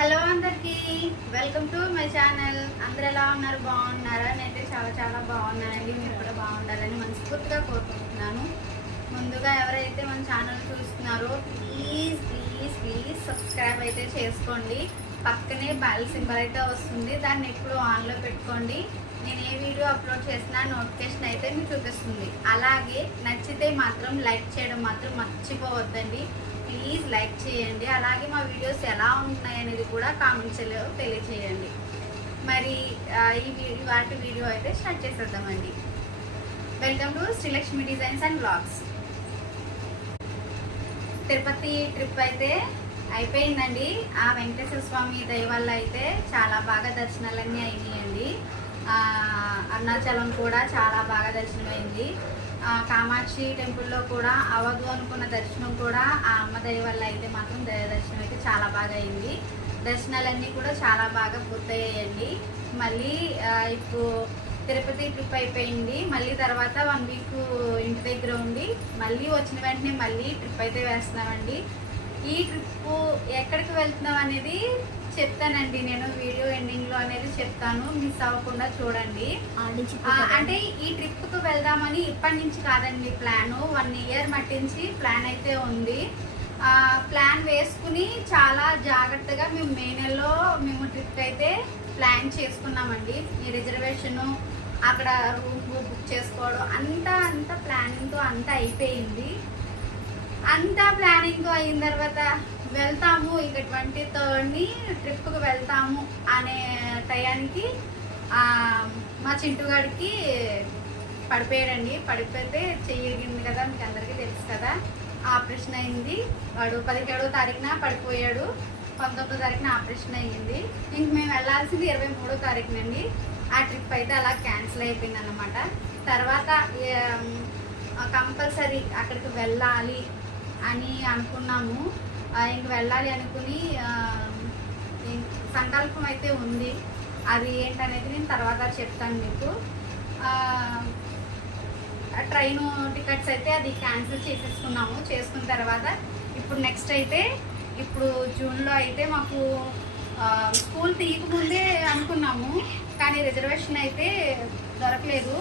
Hello అందరికీ welcome to my channel. అందరు ఎలా ఉన్నారు? బాగున్నారా? నేనైతే చాలా చాలా బాగున్నానండి. మీరు కూడా బాగుండాలని మనస్ఫూర్తిగా కోరుకుంటున్నాను. ముందుగా ఎవరైతే మన ఛానల్ చూస్తున్నారో ప్లీజ్ ప్లీజ్ ప్లీజ్ సబ్స్క్రైబ్ అయితే చేసుకోండి. పక్కనే బెల్ సింబల్ అయితే వస్తుంది, దాన్ని ఎప్పుడు ఆన్లో పెట్టుకోండి. నేను ఏ వీడియో అప్లోడ్ చేసినా నోటిఫికేషన్ అయితే మీకు చూపిస్తుంది. అలాగే నచ్చితే మాత్రం లైక్ చేయడం మాత్రం మర్చిపోవద్దండి. ప్లీజ్ లైక్ చేయండి. అలాగే మా వీడియోస్ ఎలా ఉంటున్నాయి అనేది కూడా కామెంట్స్లో తెలియచేయండి. మరి వాటి వీడియో అయితే స్టార్ట్ చేసేద్దామండి. Welcome to Srilakshmi designs and blogs. Tirupati trip అయితే అయిపోయిందండి. ఆ వెంకటేశ్వర స్వామి దయ వల్ల అయితే చాలా బాగా దర్శనాలన్నీ అయినాయండి. అరుణాచలం కూడా చాలా బాగా దర్శనమైంది. కామాక్షి టెంపుల్లో కూడా అవ్వదు అనుకున్న దర్శనం కూడా ఆ అమ్మ దయ వల్ల అయితే మాత్రం దర్శనం అయితే చాలా బాగా అయింది. దర్శనాలన్నీ కూడా చాలా బాగా పూర్తయ్యాయండి. మళ్ళీ ఇప్పుడు తిరుపతి ట్రిప్ అయిపోయింది. మళ్ళీ తర్వాత 1 వీక్ ఇంటి దగ్గర ఉండి మళ్ళీ వచ్చిన వెంటనే మళ్ళీ ట్రిప్ అయితే వేస్తున్నామండి. ఈ ట్రిప్ ఎక్కడికి వెళ్తున్నాం అనేది చెప్తానండి. నేను వీడియో ఎండింగ్లో అనేది చెప్తాను, మిస్ అవ్వకుండా చూడండి. అంటే ఈ ట్రిప్కి వెళ్దామని ఇప్పటి నుంచి కాదండి ప్లాన్, 1 ఇయర్ మట్టించి ప్లాన్ అయితే ఉంది. ప్లాన్ వేసుకుని చాలా జాగ్రత్తగా మేము మే నెలలో మేము ట్రిప్ అయితే ప్లాన్ చేసుకున్నామండి. ఈ రిజర్వేషను అక్కడ రూమ్ బుక్ చేసుకోవడం అంతా ప్లానింగ్తో అంతా అయిపోయింది. అంతా ప్లానింగ్ అయిన తర్వాత వెళ్తాము, ఇక 23rd ట్రిప్కి వెళ్తాము అనే టయానికి మా చింటుగాడికి పడిపోయాడండి. పడిపోతే చెయ్యిరిగింది కదా, మీకు అందరికీ తెలుసు కదా. ఆపరేషన్ అయింది. వాడు 17వ తారీఖున పడిపోయాడు. 19వ తారీఖున ఆపరేషన్ అయ్యింది. ఇంక మేము వెళ్ళాల్సింది 23వ తారీఖునండి. ఆ ట్రిప్ అయితే అలా క్యాన్సిల్ అయిపోయింది అన్నమాట. తర్వాత కంపల్సరీ అక్కడికి వెళ్ళాలి అని అనుకున్నాము. ఇంక వెళ్ళాలి అనుకుని సంకల్పం అయితే ఉంది. అది ఏంటనేది నేను తర్వాత చెప్తాను మీకు. ట్రైన్ టికెట్స్ అయితే అది క్యాన్సిల్ చేసేసుకున్నాము. చేసుకున్న తర్వాత ఇప్పుడు నెక్స్ట్ అయితే ఇప్పుడు జూన్లో అయితే మాకు స్కూల్ తీయకముందే అనుకున్నాము, కానీ రిజర్వేషన్ అయితే దొరకలేదు.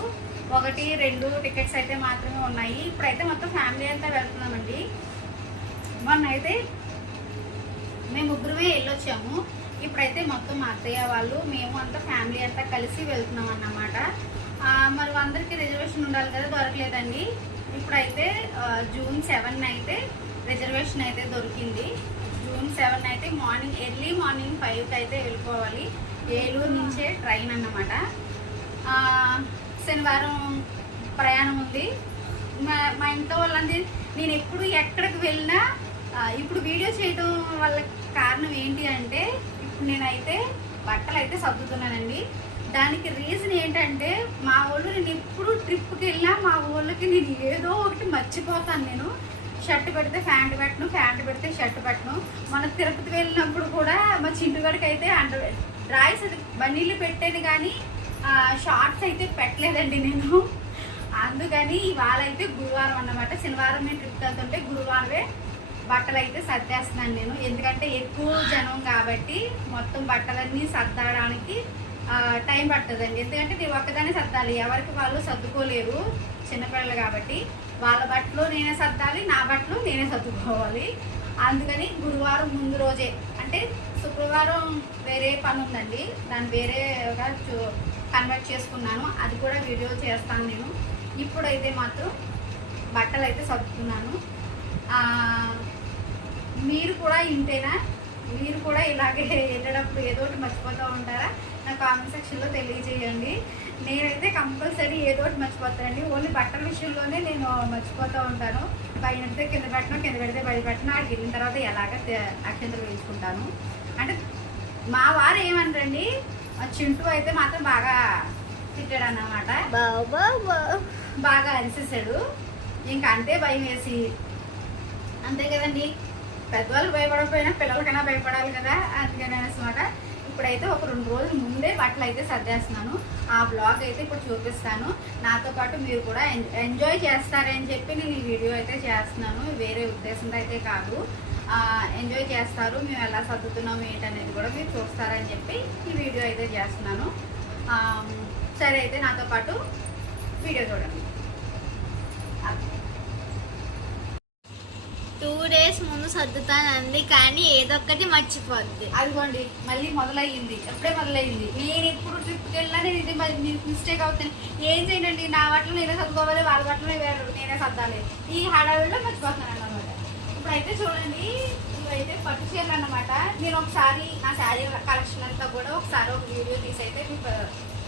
1, 2 టికెట్స్ అయితే మాత్రమే ఉన్నాయి. ఇప్పుడైతే మొత్తం ఫ్యామిలీ అంతా వెళ్తున్నామండి. మొన్న అయితే మేము ముగ్గురమే వెళ్ళొచ్చాము. ఇప్పుడైతే మొత్తం మా అత్తయ్య వాళ్ళు మేము అంతా ఫ్యామిలీ అంతా కలిసి వెళ్తున్నాం అన్నమాట. మరి అందరికీ రిజర్వేషన్ ఉండాలి కదా, దొరకలేదండి. ఇప్పుడైతే జూన్ 7 అయితే రిజర్వేషన్ అయితే దొరికింది. జూన్ 7 అయితే ఎర్లీ మార్నింగ్ 5కి అయితే వెళ్ళిపోవాలి. ఏలూరు నుంచే ట్రైన్ అన్నమాట. శనివారం ప్రయాణం ఉంది. మా ఇంట్లో వాళ్ళందరూ నేను ఎప్పుడు ఎక్కడికి వెళ్ళినా ఇప్పుడు వీడియో చేయడం వల్ల కారణం ఏంటి అంటే, ఇప్పుడు నేనైతే బట్టలు అయితే సర్దుతున్నానండి. దానికి రీజన్ ఏంటంటే మా ఊళ్ళు నేను ఎప్పుడు ట్రిప్కి వెళ్ళినా మా ఊళ్ళకి నేను ఏదో ఒకటి మర్చిపోతాను. నేను షర్ట్ పెడితే ప్యాంట్ పెట్టను, ప్యాంట్ పెడితే షర్ట్ పెట్టను. మన తిరుపతి వెళ్ళినప్పుడు కూడా మా చింటుగాడికి అయితే డ్రాయిస్ అది బన్నీళ్ళు పెట్టాను, కానీ షార్ట్స్ అయితే పెట్టలేదండి నేను. అందుకని ఇవాళ అయితే గురువారం అన్నమాట. శనివారం నేను ట్రిప్కి వెళ్తుంటే గురువారమే బట్టలు అయితే సర్దేస్తున్నాను నేను. ఎందుకంటే ఎక్కువ జనం కాబట్టి మొత్తం బట్టలన్నీ సర్దడానికి టైం పడుతుందండి. ఎందుకంటే నేను ఒక్కదాన్ని సర్దాలి, ఎవరికి వాళ్ళు సర్దుకోలేరు, చిన్నపిల్లలు కాబట్టి. వాళ్ళ బట్టలు నేనే సర్దాలి, నా బట్టలు నేనే సర్దుకోవాలి. అందుకని గురువారం ముందు రోజే, అంటే శుక్రవారం వేరే పని ఉందండి, దాన్ని వేరేగా కన్వర్ట్ చేసుకున్నాను. అది కూడా వీడియో చేస్తాను నేను. ఇప్పుడైతే మాత్రం బట్టలు అయితే సర్దుతున్నాను. మీరు కూడా ఇంతేనా? మీరు కూడా ఇలాగే వెళ్ళేటప్పుడు ఏదో ఒకటి మర్చిపోతూ ఉంటారా? నా కామెంట్ సెక్షన్లో తెలియజేయండి. నేనైతే కంపల్సరీ ఏదో ఒకటి మర్చిపోతానండి. ఓన్లీ బట్టల విషయంలోనే నేను మర్చిపోతూ ఉంటాను. పైన పెడితే కింద పెట్టను, కింద పెడితే పై పెట్టను. ఆడికి వెళ్ళిన తర్వాత ఎలాగ అక్షంతలు వేసుకుంటాను. అంటే మా వారు ఏమంటారండి, చింటూ అయితే మాత్రం బాగా తిట్టాడు అన్నమాట. బాగా అరిసేసాడు. ఇంకా అంతే భయం వేసి, అంతే కదండి, పెద్దవాళ్ళు భయపడకపోయినా పిల్లలకైనా భయపడాలి కదా, అందుకని అనమాట. ఇప్పుడైతే ఒక 2 రోజుల ముందే బట్టలు అయితే సర్దేస్తున్నాను. ఆ బ్లాగ్ అయితే ఇప్పుడు చూపిస్తాను. నాతో పాటు మీరు కూడా ఎంజాయ్ చేస్తారని చెప్పి నేను ఈ వీడియో అయితే చేస్తున్నాను, వేరే ఉద్దేశంతో అయితే కాదు. ఎంజాయ్ చేస్తారు. మేము ఎలా సర్దుతున్నాం ఏంటనేది కూడా మీరు చూస్తారని చెప్పి ఈ వీడియో అయితే చేస్తున్నాను. సరే అయితే నాతో పాటు వీడియో చూడండి. 2 days ముందు సర్దుతానండి, కానీ ఏదో ఒకటి మర్చిపోద్ది. అదిగోండి మళ్ళీ మొదలయ్యింది. ఎప్పుడే మొదలయ్యింది. నేను ఎప్పుడు ట్రిప్కి వెళ్ళినా నేను ఇది మిస్టేక్ అవుతాను. ఏం చేయనండి, నా బట్టలు నేనే సర్దుకోవాలి, వాళ్ళ బట్టలు నేనే సర్దాలి. ఈ హడావిడిలో మర్చిపోతున్నాను అన్నమాట. ఇప్పుడైతే చూడండి, ఇవైతే పట్టు చీరలు అన్నమాట. నేను ఒకసారి నా శారీ కలెక్షన్ అంతా కూడా ఒకసారి ఒక వీడియో తీసి అయితే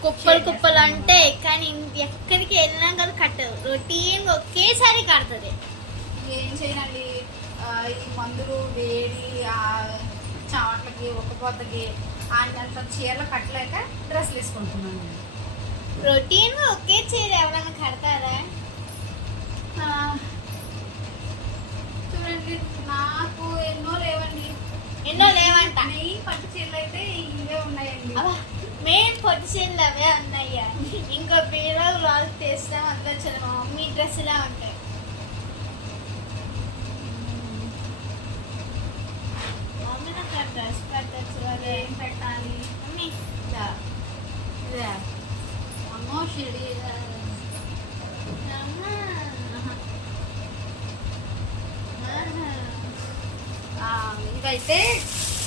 కుప్పలు అంటే, కానీ ఎక్కడికి వెళ్ళినా కదా కట్టదు. రొటీన్ ఒకేసారి కడుతుంది. ఏం చేయనండి, ఈ మందులు వేడి చావట్లకి ఒక్కపోతకి అంత చీరలు కట్టలేక డ్రెస్సులు వేసుకుంటున్నాను. రొటీన్ ఒకే చీర ఎవరైనా కడతారా? చూడండి, నాకు ఎన్నో లేవంట. మెయిన్ పట్టు చీరలు అయితే ఇవే ఉన్నాయండి. మెయిన్ పట్టు చీరలు అవే ఉన్నాయ్యా. ఇంకో పేరు రోజు తెస్తాం, అందులో చాలా మా మమ్మీ డ్రెస్సులా ఉంటాయి. మమ్మీ నాకు డ్రెస్ పెట్టచ్చు. ఏం పెట్టాలి మమ్మీ అమ్మో షిడి. ఇవైతే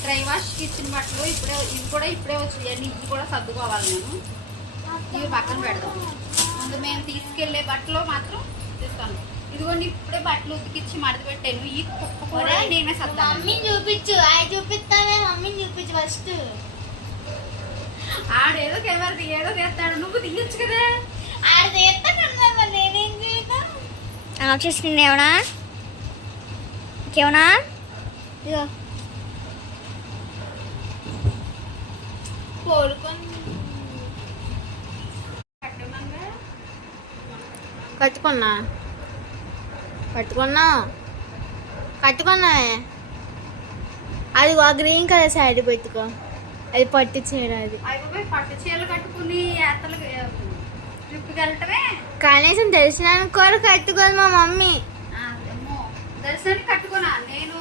డ్రై వాష్కి ఇచ్చిన బట్టలు ఇప్పుడే వచ్చాయండి. ఇవి కూడా సర్దుకోవాలి. నేను ఇవి పక్కన పెడదాం. ముందు మేము తీసుకెళ్లే బట్టలు మాత్రం తీస్తాను. ఇదిగోండి, ఇప్పుడే బట్టలు ఉతికిచ్చి మడత పెట్టాను. ఈ కుక్క కూడా నేనే సర్దాను. మమ్మీ చూపించు, చూపిస్తానే. మమ్మీని చూపించు ఫస్ట్. ఆడేదో కెమెరా తీయడో తీస్తాడు, నువ్వు తీయొచ్చు కదా. ఆడ తీస్తా, నేనేం చేయను. వచ్చేసింది ఏమన్నా ఇంకేమన్నా ఇదిగో కట్టుకున్నా అది గ్రీన్ కలర్ శారీ పెట్టుకో. అది పట్టు చీర. అది పట్టు చీరలు కట్టుకుని ట్రిప్కి వెళ్ళటమే. కనీసం దర్శనానికి కూడా కట్టుకోదు మా మమ్మీ. దర్శనానికి కట్టుకున్నా. నేను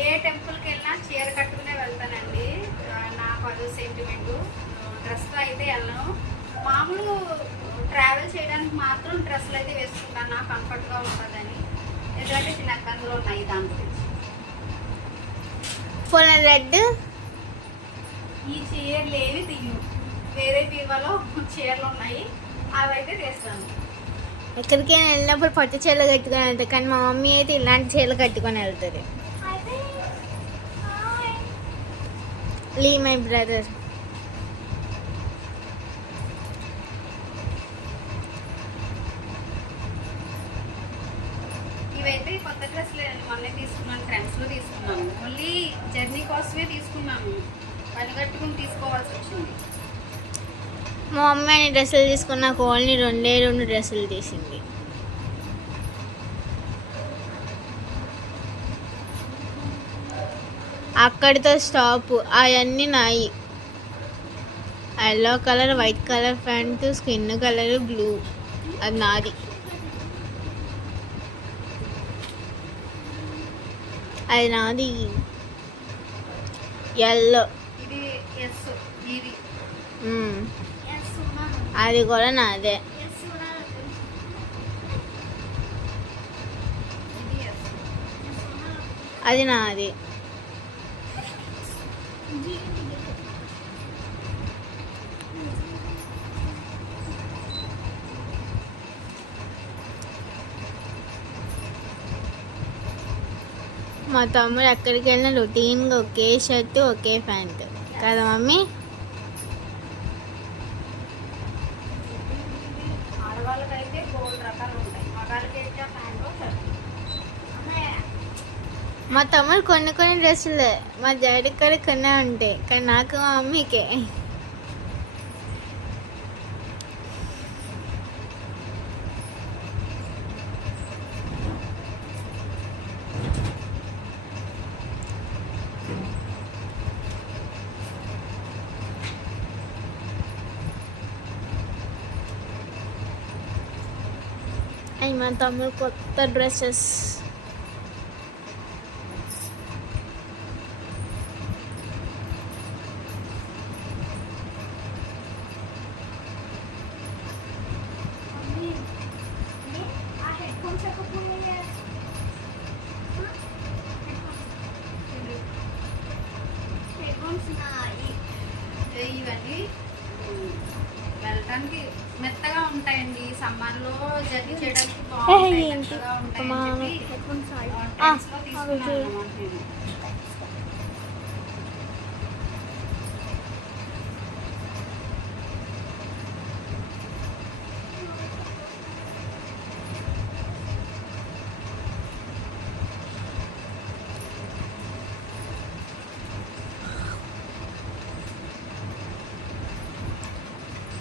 ఏ టెంపుల్కి వెళ్ళినా చీర కట్టుకునే వెళ్తానండి. నాకు అదో సెంటిమెంట్. డ్రెస్తో అయితే వెళ్ళను. మామూలు ట్రావెల్ చేయడానికి మాత్రం డ్రెస్సులు అయితే వేసుకుంటాను, నాకు కంఫర్ట్గా ఉంటుందని. ఎందుకంటే చిన్న ఇబ్బందులు ఉన్నాయి దాని గురించి. రెడ్ ఈ చీరలు ఏవి తీయు. వేరే బీరువాలో చీరలు ఉన్నాయి, అవి అయితే తీస్తాను. ఎక్కడికైనా వెళ్ళినప్పుడు పట్టు చీరలు కట్టుకొని వెళ్తాయి, కానీ మా మమ్మీ అయితే ఇలాంటి చీరలు కట్టుకొని వెళ్తుంది. లీ మై బ్రదర్. ఇవైతే కొత్త డ్రెస్సులు మొన్నే తీసుకున్నాను, ట్రెండ్స్లో తీసుకున్నాను. ఓన్లీ జర్నీ కోసమే తీసుకున్నాను, పని కట్టుకుని తీసుకోవాల్సి వచ్చింది. మా మమ్మీ అని డ్రెస్సులు తీసుకున్నాక ఓన్లీ 2 డ్రెస్సులు తీసింది. అక్కడితో స్టాప్. అవన్నీ నాయి. Yellow colour, white colour pant, skin colour, blue, అది నాది. అది నాది. ఎల్లో, అది కూడా నాదే. అది నాది. మా తమ్ముడు ఎక్కడికి వెళ్ళినా రొటీన్గా ఒకే షర్టు, ఒకే ప్యాంటు కదా మమ్మీ? ఆడవాళ్ళకైతే 4 రకాలు ఉంటాయి, మగాళ్ళకైతే ప్యాంటు షర్టు. మా తమ్ముడు కొన్ని డ్రెస్సులే, మా డాడీకి కూడా కొన్ని ఉంటాయి, కానీ నాకు మా మమ్మీకే. అవి మా తమ్ముడు కొత్త డ్రెస్సెస్. ఇవన్నీ వెళ్ళటానికి మెత్తగా ఉంటాయండి. సమ్మర్లో జర్నీ చేయడానికి బాగుంటాయి, మెత్తగా ఉంటాయని చెప్పి ట్రెండ్స్ లో తీసుకున్నాను అన్నమాట నేను.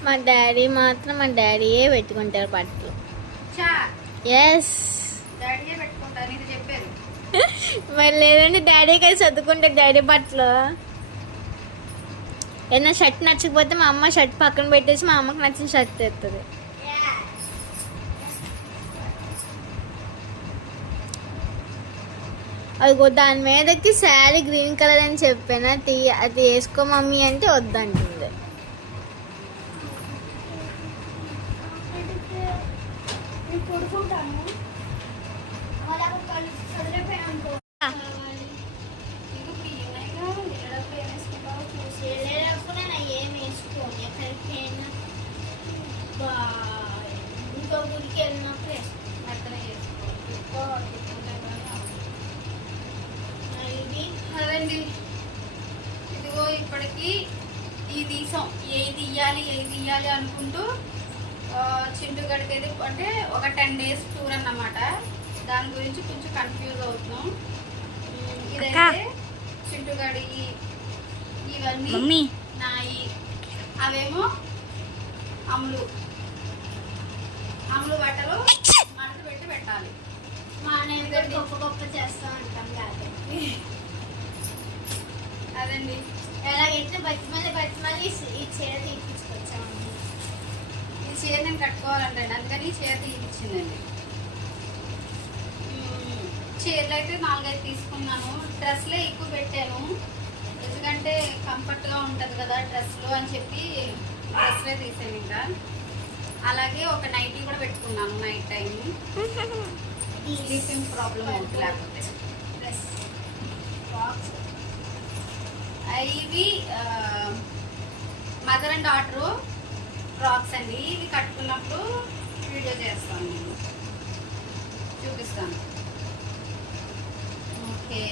మా డాడీ మాత్రం మా డాడీయే పెట్టుకుంటారు బట్టలు. చా ఎస్, డాడీయే పెట్టుకుంటాను ఇది చెప్పారు. మరి లేదంటే డాడీ కలిసి సర్దుకుంటారు డాడీ బట్టలు. ఏదైనా షర్ట్ నచ్చకపోతే మా అమ్మ షర్ట్ పక్కన పెట్టేసి మా అమ్మకి నచ్చిన షర్ట్ తెస్తుంది. అదిగో దాని మీదకి శారీ గ్రీన్ కలర్ అని చెప్పాను, అది వేసుకో మమ్మీ అంటే వద్దంటుంది. ఇవి ప్రియమైనా వెళ్ళేటప్పుడు ఏం వేసుకుంటావో చూసి వెళ్ళేటప్పుడు నేను ఏం వేసుకోను, ఎక్కడికైనా ఇంకో గుడికి వెళ్ళినప్పుడు వేసుకుంటాను. మెత్తగా చేసుకోవాలి. ఎక్కువ పెట్టుకుంటే కానీ ఇది అదండి. ఇదిగో ఇప్పటికి ఈ తీసాం, ఏది ఇయ్యాలి అనుకుంటూ చింటూ గడికేది అంటే ఒక 10 days టూర్ అన్నమాట. దాని గురించి కొంచెం కన్ఫ్యూజ్ అవుతున్నాం. ఇదైతే చింటూ గడి ఇవన్నీ నాయి, అవేమో అమ్ములు బట్టలు మడత పెట్టి పెట్టాలి. మా నేను గొప్ప చేస్తా ఉంటాం కాబట్టి అదండి. ఎలాగైతే బతిమల్లి ఈ చీర తీపించుకొచ్చామండి. ఈ చీర నేను కట్టుకోవాలంటే అందుకని ఈ చీర తీపిచ్చిందండి. చీరలు అయితే 4-5 తీసుకున్నాను. డ్రెస్లే ఎక్కువ పెట్టాను, ఎందుకంటే కంఫర్ట్గా ఉంటుంది కదా డ్రెస్లో అని చెప్పి డ్రెస్లే తీసాను. ఇంకా అలాగే ఒక నైటీ కూడా పెట్టుకున్నాను. నైట్ టైం స్లీపింగ్ ప్రాబ్లం అవుతుంది లేకపోతే. డ్రెస్ ఇవి మదర్ అండ్ డాటర్ ఫ్రాక్స్ అండి. ఇవి కట్టుకున్నప్పుడు వీడియో చేస్తాను, నేను చూపిస్తాను. ఓకే,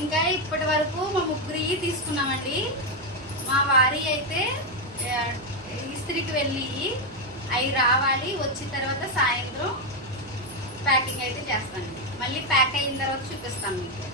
ఇంకా ఇప్పటి వరకు మా ముగ్గురి తీసుకున్నామండి. మా వారి అయితే ఇస్త్రీకి వెళ్ళి అవి రావాలి, వచ్చిన తర్వాత సాయంత్రం ప్యాకింగ్ అయితే చేస్తానండి. మళ్ళీ ప్యాక్ అయిన తర్వాత చూపిస్తాను మీకు.